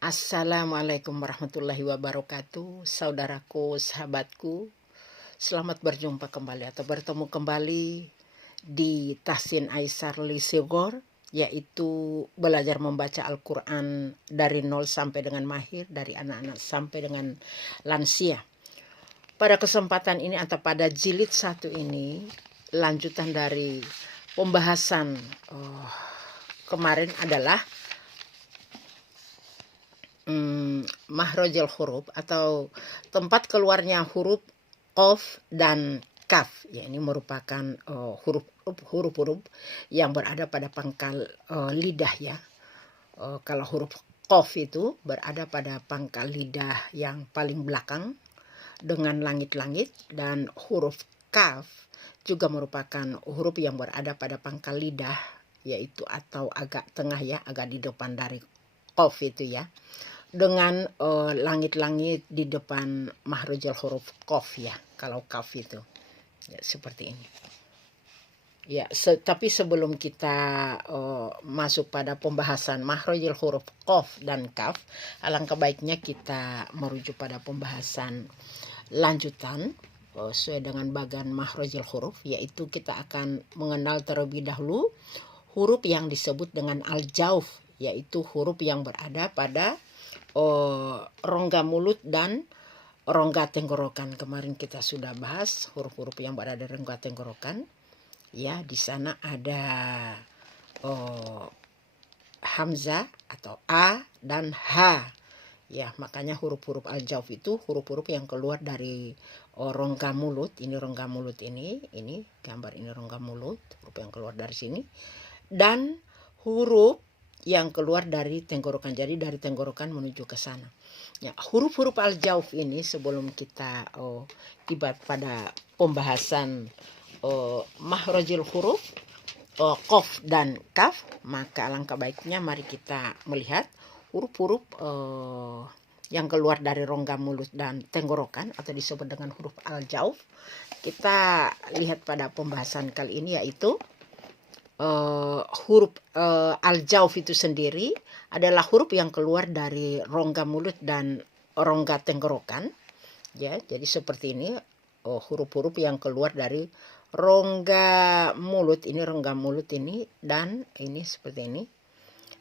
Assalamualaikum warahmatullahi wabarakatuh, saudaraku, sahabatku. Selamat berjumpa kembali atau bertemu kembali di Tahsin Aisar Lisigor, yaitu belajar membaca Al-Quran dari nol sampai dengan mahir, dari anak-anak sampai dengan lansia. Pada kesempatan ini atau pada jilid 1 ini, lanjutan dari pembahasan kemarin adalah mahrojil huruf atau tempat keluarnya huruf qaf dan kaf. Ya, ini merupakan huruf-huruf yang berada pada pangkal lidah ya. Kalau huruf qaf itu berada pada pangkal lidah yang paling belakang dengan langit-langit, dan huruf kaf juga merupakan huruf yang berada pada pangkal lidah, yaitu atau agak tengah ya, agak di depan dari qaf itu ya, dengan langit-langit di depan mahrojil huruf qaf ya, kalau kaf itu ya, seperti ini ya. Tapi sebelum kita masuk pada pembahasan mahrojil huruf qaf dan kaf, alangkah baiknya kita merujuk pada pembahasan lanjutan sesuai dengan bagan mahrojil huruf, yaitu kita akan mengenal terlebih dahulu huruf yang disebut dengan al-jauf, yaitu huruf yang berada pada rongga mulut dan rongga tenggorokan. Kemarin kita sudah bahas huruf-huruf yang berada di rongga tenggorokan. Ya, di sana ada hamzah atau a dan h. Ya, makanya huruf-huruf al-jauf itu huruf-huruf yang keluar dari rongga mulut. Ini rongga mulut ini gambar ini rongga mulut, huruf yang keluar dari sini. Dan huruf yang keluar dari tenggorokan, jadi dari tenggorokan menuju ke sana. Ya, huruf-huruf al-jauf ini sebelum kita tiba pada pembahasan mahrojil huruf qaf dan kaf, maka alangkah baiknya mari kita melihat huruf-huruf yang keluar dari rongga mulut dan tenggorokan atau disebut dengan huruf al-jauf. Kita lihat pada pembahasan kali ini, yaitu huruf al-jauf itu sendiri adalah huruf yang keluar dari rongga mulut dan rongga tenggorokan ya. Jadi seperti ini huruf-huruf yang keluar dari rongga mulut, ini rongga mulut ini, dan ini seperti ini,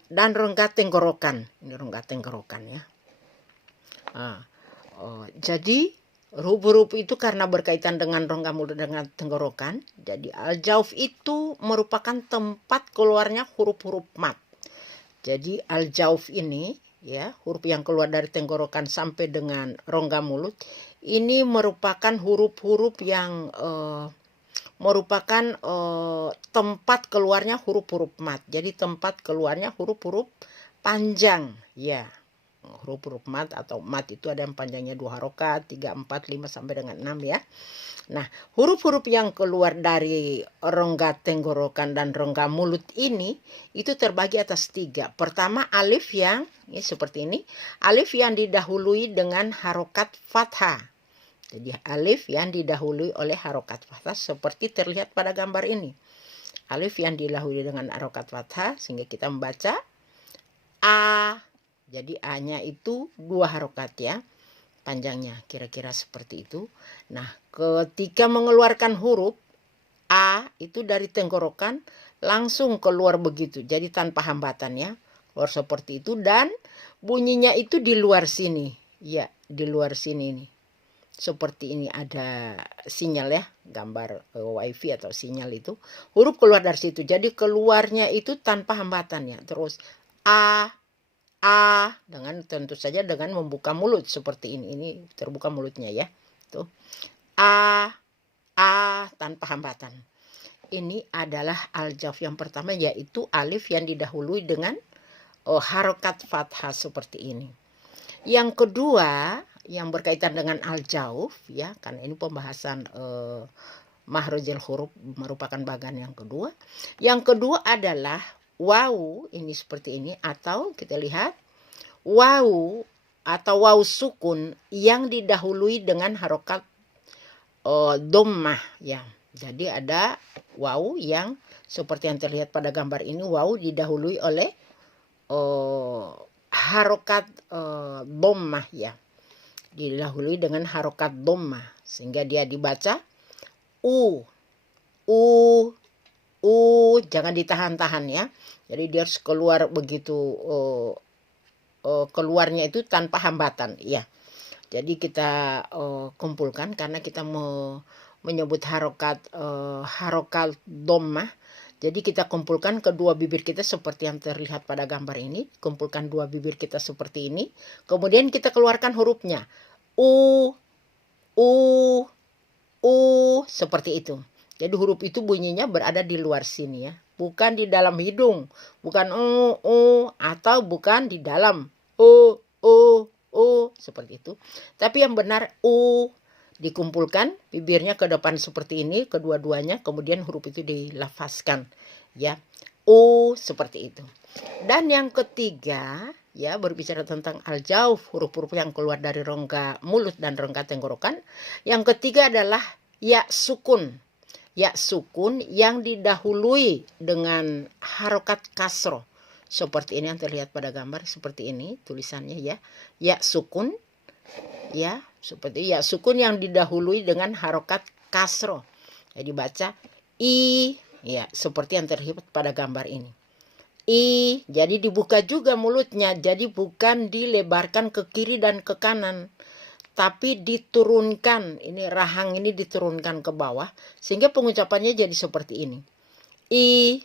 dan rongga tenggorokan, ini rongga tenggorokan ya. Jadi huruf-huruf itu karena berkaitan dengan rongga mulut dengan tenggorokan, jadi al-jauf itu merupakan tempat keluarnya huruf-huruf mat. Jadi al-jauf ini ya, huruf yang keluar dari tenggorokan sampai dengan rongga mulut, ini merupakan huruf-huruf yang merupakan tempat keluarnya huruf-huruf mat. Jadi tempat keluarnya huruf-huruf panjang ya. Huruf-huruf mat atau mat itu ada yang panjangnya 2 harokat, 3, 4, 5 sampai dengan 6 ya. Nah, huruf-huruf yang keluar dari rongga tenggorokan dan rongga mulut ini itu terbagi atas 3. Pertama, alif yang ini seperti ini. Alif yang didahului dengan harokat fathah. Jadi alif yang didahului oleh harokat fathah seperti terlihat pada gambar ini. Alif yang didahului dengan harokat fathah sehingga kita membaca a. Jadi A-nya itu 2 harokat ya, panjangnya kira-kira seperti itu. Nah, ketika mengeluarkan huruf A itu dari tenggorokan langsung keluar begitu, jadi tanpa hambatan ya, keluar seperti itu, dan bunyinya itu di luar sini ya, di luar sini nih. Seperti ini ada sinyal ya, gambar wifi atau sinyal itu, huruf keluar dari situ, jadi keluarnya itu tanpa hambatan ya. Terus A dengan tentu saja dengan membuka mulut seperti ini terbuka mulutnya ya, tuh a tanpa hambatan. Ini adalah al-jauf yang pertama, yaitu alif yang didahului dengan harokat fathah seperti ini. Yang kedua yang berkaitan dengan al-jauf ya, karena ini pembahasan mahrojil huruf merupakan bagian yang kedua. Yang kedua adalah waw, ini seperti ini, atau kita lihat waw atau waw sukun yang didahului dengan harokat dhammah ya. Jadi ada waw yang seperti yang terlihat pada gambar ini, waw didahului oleh harokat dhammah ya. Didahului dengan harokat dhammah sehingga dia dibaca u, jangan ditahan-tahan ya. Jadi dia harus keluar begitu keluarnya itu tanpa hambatan ya. Jadi kita kumpulkan karena kita menyebut harokat dhammah. Jadi kita kumpulkan kedua bibir kita seperti yang terlihat pada gambar ini. Kumpulkan dua bibir kita seperti ini. Kemudian kita keluarkan hurufnya. U, seperti itu. Jadi huruf itu bunyinya berada di luar sini ya. Bukan di dalam hidung. Bukan atau bukan di dalam. Seperti itu. Tapi yang benar dikumpulkan bibirnya ke depan seperti ini kedua-duanya, kemudian huruf itu dilafazkan ya, seperti itu. Dan yang ketiga ya, berbicara tentang al-jauf, huruf-huruf yang keluar dari rongga mulut dan rongga tenggorokan. Yang ketiga adalah ya sukun yang didahului dengan harokat kasroh seperti ini yang terlihat pada gambar, seperti ini tulisannya ya sukun ya, seperti ya sukun yang didahului dengan harokat kasroh. Jadi baca i ya, seperti yang terlihat pada gambar ini. I, jadi dibuka juga mulutnya, jadi bukan dilebarkan ke kiri dan ke kanan, tapi diturunkan. Ini rahang ini diturunkan ke bawah sehingga pengucapannya jadi seperti ini. I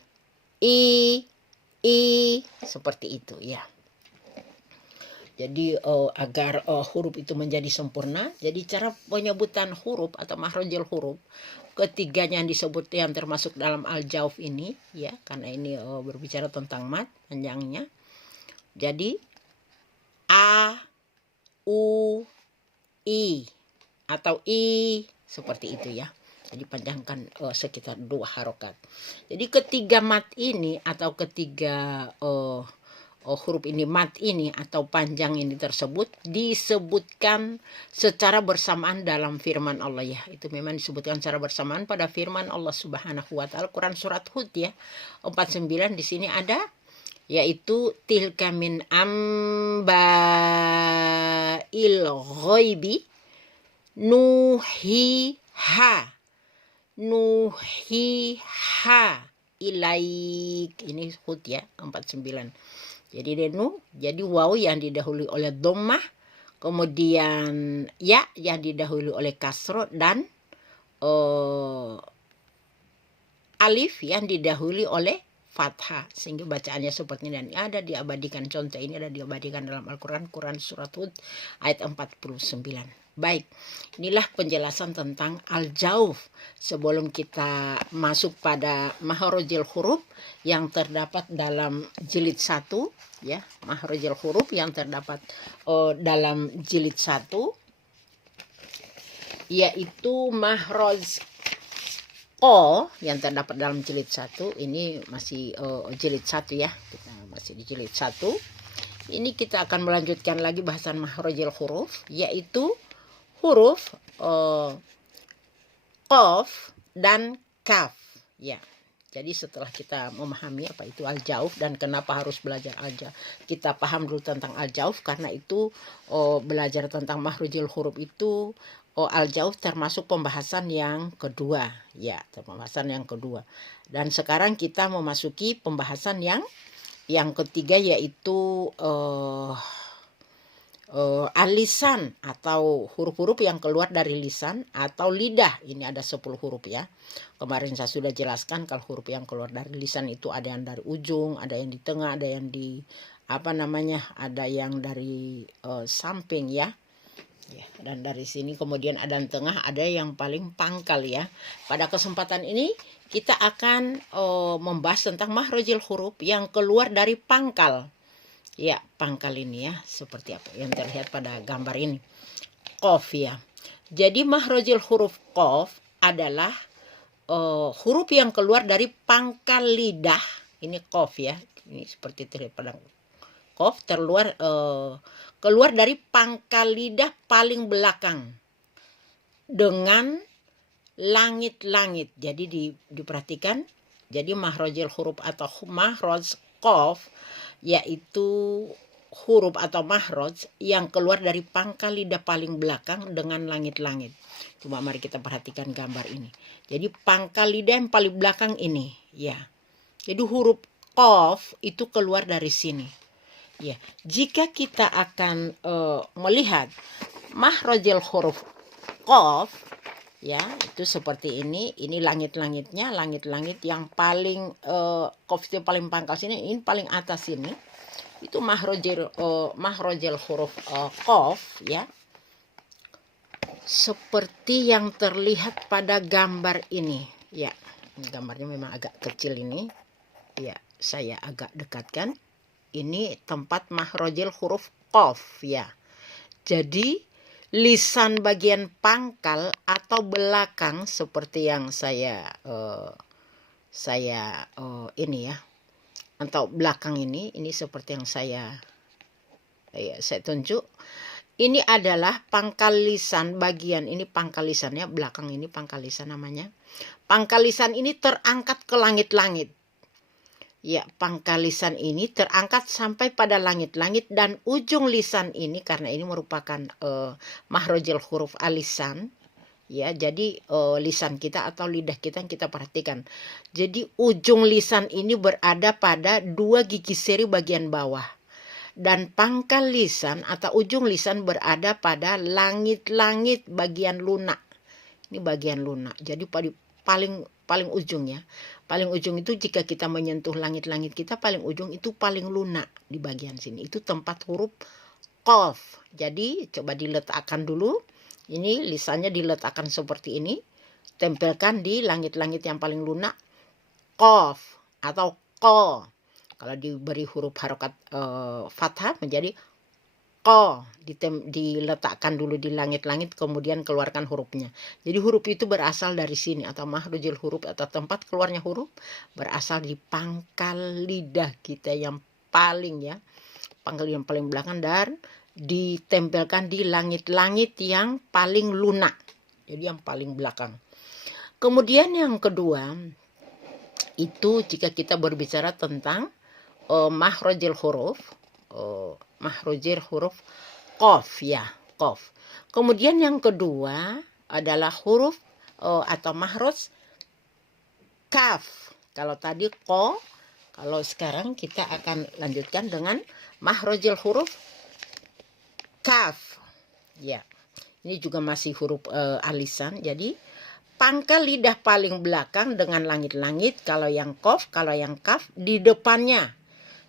seperti itu ya. Jadi agar huruf itu menjadi sempurna, jadi cara penyebutan huruf atau makhrajul huruf ketiganya yang disebut yang termasuk dalam al-jauf ini ya, karena ini berbicara tentang mat panjangnya. Jadi a, u, i atau i seperti itu ya. Jadi panjangkan sekitar 2 harokat. Jadi ketiga mat ini atau ketiga huruf ini, mat ini atau panjang ini tersebut disebutkan secara bersamaan dalam firman Allah ya. Itu memang disebutkan secara bersamaan pada firman Allah Subhanahu wa taala, Quran surat Hud ya 49 di sini ada, yaitu tilka min amba'il ghaibi nuhiha ilaik. Ini Hud ya 49. Jadi jadi waw yang didahului oleh dhammah, kemudian ya yang didahului oleh kasroh, dan alif yang didahului oleh fathah, sehingga bacaannya seperti ini. Dan ada diabadikan, contoh ini ada diabadikan dalam Al-Quran, Quran surat Hud ayat 49. Baik, inilah penjelasan tentang al-jauf. Sebelum kita masuk pada makhrajul huruf yang terdapat dalam jilid 1 ya, makhrajul huruf yang terdapat dalam jilid 1 yaitu makhraj O yang terdapat dalam jilid 1. Ini masih jilid 1 ya, kita masih di jilid 1. Ini kita akan melanjutkan lagi bahasan makhrajul huruf, yaitu huruf qaf dan kaf ya. Jadi setelah kita memahami apa itu al-jauf dan kenapa harus belajar al-jauf, kita paham dulu tentang al-jauf, karena itu belajar tentang makhrajul huruf itu al-jauf termasuk pembahasan yang kedua ya, pembahasan yang kedua. Dan sekarang kita memasuki pembahasan yang ketiga, yaitu al-lisan atau huruf-huruf yang keluar dari lisan atau lidah. Ini ada 10 huruf ya. Kemarin saya sudah jelaskan kalau huruf yang keluar dari lisan itu ada yang dari ujung, ada yang di tengah, ada yang di ada yang dari samping ya. Dan dari sini kemudian ada yang tengah, ada yang paling pangkal ya. Pada kesempatan ini kita akan membahas tentang makhrajul huruf yang keluar dari pangkal. Ya, pangkal ini ya, seperti apa yang terlihat pada gambar ini. Qaf ya. Jadi makhrajul huruf qaf adalah huruf yang keluar dari pangkal lidah. Ini qaf ya. Ini seperti terlihat pada qaf keluar dari pangkal lidah paling belakang dengan langit-langit. Jadi diperhatikan. Jadi makhrajul huruf atau makhraj qaf yaitu huruf atau mahroj yang keluar dari pangkal lidah paling belakang dengan langit-langit. Coba mari kita perhatikan gambar ini. Jadi pangkal lidah yang paling belakang ini, ya. Jadi huruf qaf itu keluar dari sini. Ya, jika kita akan melihat mahrojil huruf qaf, ya, itu seperti ini. Ini langit-langitnya, langit-langit yang paling qaf itu paling pangkal sini, ini paling atas sini. Itu mahrojil huruf qaf, ya. Seperti yang terlihat pada gambar ini, ya. Gambarnya memang agak kecil ini. Ya, saya agak dekatkan. Ini tempat mahrojil huruf qaf, ya. Jadi lisan bagian pangkal atau belakang seperti yang saya ini ya, atau belakang ini seperti yang saya tunjuk. Ini adalah pangkal lisan bagian ini, pangkal lisannya belakang ini pangkal lisan namanya. Pangkal lisan ini terangkat ke langit-langit. Ya, pangkal lisan ini terangkat sampai pada langit-langit dan ujung lisan ini karena ini merupakan mahrojil huruf alisan. Ya, jadi lisan kita atau lidah kita yang kita perhatikan. Jadi ujung lisan ini berada pada 2 gigi seri bagian bawah. Dan pangkal lisan atau ujung lisan berada pada langit-langit bagian lunak. Ini bagian lunak. Jadi paling ujung ya. Paling ujung itu jika kita menyentuh langit-langit kita, paling ujung itu paling lunak di bagian sini. Itu tempat huruf qaf. Jadi coba diletakkan dulu. Ini lisannya diletakkan seperti ini. Tempelkan di langit-langit yang paling lunak. Qaf atau qa. Kalau diberi huruf harokat fathah menjadi qa. Diletakkan dulu di langit-langit kemudian keluarkan hurufnya. Jadi huruf itu berasal dari sini atau mahrojil huruf atau tempat keluarnya huruf berasal di pangkal lidah kita yang paling ya. Pangkal yang paling belakang dan ditempelkan di langit-langit yang paling lunak. Jadi yang paling belakang. Kemudian yang kedua itu jika kita berbicara tentang mahrojil huruf qaf ya, qaf. Kemudian yang kedua adalah huruf atau mahroj kaf. Kalau tadi qa, kalau sekarang kita akan lanjutkan dengan mahrojil huruf kaf. Ya. Ini juga masih huruf alisan. Jadi pangkal lidah paling belakang dengan langit-langit kalau yang qaf, kalau yang kaf di depannya.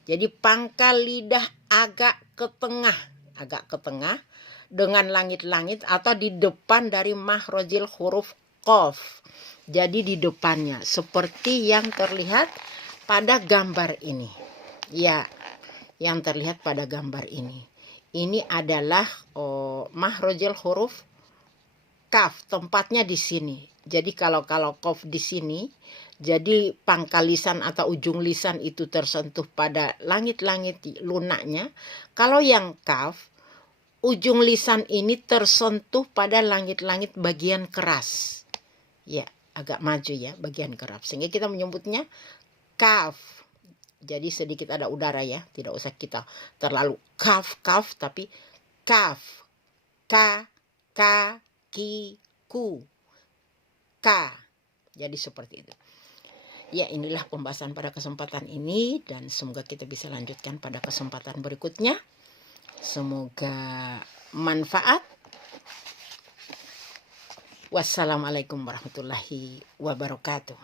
Jadi pangkal lidah agak ke tengah dengan langit-langit atau di depan dari mahrojil huruf qaf. Jadi di depannya seperti yang terlihat pada gambar ini. Ya, yang terlihat pada gambar ini. Ini adalah mahrojil huruf kaf, tempatnya di sini. Jadi kalau qaf di sini, jadi pangkal lisan atau ujung lisan itu tersentuh pada langit-langit lunaknya. Kalau yang kaf, ujung lisan ini tersentuh pada langit-langit bagian keras. Ya, agak maju ya, bagian keras. Sehingga kita menyebutnya kaf. Jadi sedikit ada udara ya, tidak usah kita terlalu kaf, tapi kaf. Ka, ki, ku. Ka. Jadi seperti itu. Ya, inilah pembahasan pada kesempatan ini dan semoga kita bisa lanjutkan pada kesempatan berikutnya. Semoga manfaat. Wassalamualaikum warahmatullahi wabarakatuh.